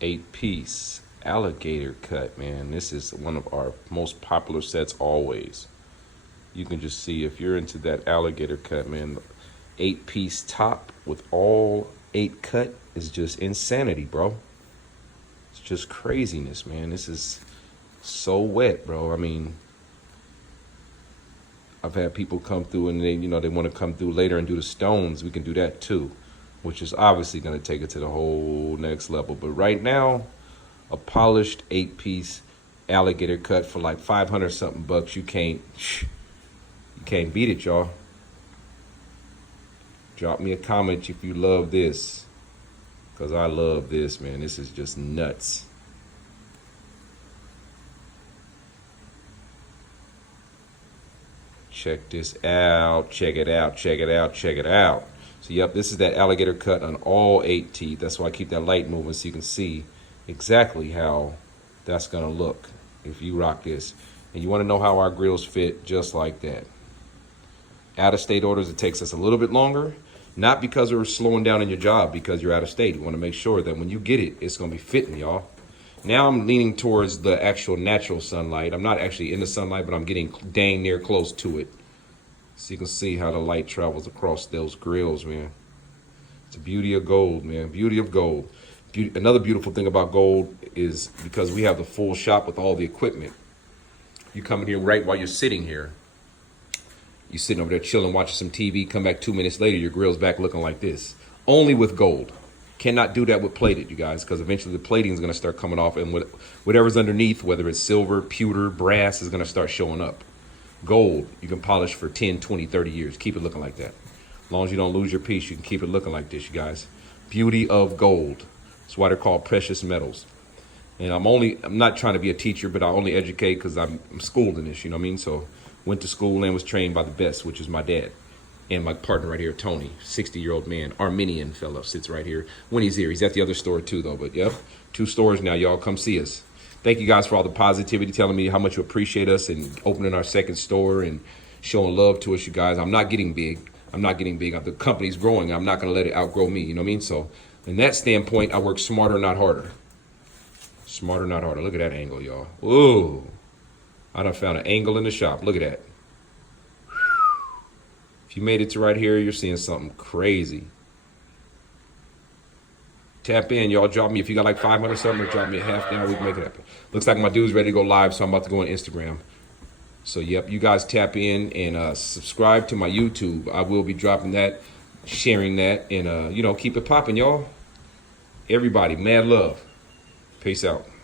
8-piece alligator cut, man. This is one of our most popular sets always. You can just see if you're into that alligator cut, man. 8-piece top with all 8 cut is just insanity, bro. It's just craziness, man. This is so wet, bro. I mean, I've had people come through and they want to come through later and do the stones. We can do that too, which is obviously going to take it to the whole next level. But right now, a polished 8-piece alligator cut for like 500 something bucks, you can't beat it, y'all. Drop me a comment if you love this, because I love this, man. This is just nuts. Check this out. Check it out. Check it out. Check it out. So, yep, this is that alligator cut on all 8 teeth. That's why I keep that light moving so you can see exactly how that's going to look if you rock this. And you want to know how our grills fit, just like that. Out-of-state orders, it takes us a little bit longer. Not because we're slowing down in your job, because you're out of state. You want to make sure that when you get it, it's going to be fitting, y'all. Now I'm leaning towards the actual natural sunlight. I'm not actually in the sunlight, but I'm getting dang near close to it. So you can see how the light travels across those grills, man. It's the beauty of gold, man. Beauty of gold. Another beautiful thing about gold is because we have the full shop with all the equipment. You come in here right while you're sitting here. You're sitting over there chilling, watching some TV, come back 2 minutes later, your grill's back looking like this. Only with gold. Cannot do that with plated, you guys, because eventually the plating is going to start coming off, and whatever's underneath, whether it's silver, pewter, brass, is going to start showing up. Gold, you can polish for 10, 20, 30 years. Keep it looking like that. As long as you don't lose your piece, you can keep it looking like this, you guys. Beauty of gold. That's why they're called precious metals. And I'm not trying to be a teacher, but I only educate because I'm schooled in this, you know what I mean? So went to school and was trained by the best, which is my dad. And my partner right here, Tony, 60-year-old man, Armenian fellow, sits right here. When he's here, he's at the other store too, though. But yep, 2 stores now. Y'all come see us. Thank you guys for all the positivity, telling me how much you appreciate us and opening our 2nd store and showing love to us, you guys. I'm not getting big. The company's growing. I'm not going to let it outgrow me. You know what I mean? So in that standpoint, I work smarter, not harder. Smarter, not harder. Look at that angle, y'all. Ooh. I done found an angle in the shop. Look at that. If you made it to right here, you're seeing something crazy. Tap in, y'all. Drop me. If you got like 500 something, or drop me a half down. We can make it happen. Looks like my dude's ready to go live, so I'm about to go on Instagram. So, yep, you guys tap in and subscribe to my YouTube. I will be dropping that, sharing that, and, keep it popping, y'all. Everybody, mad love. Peace out.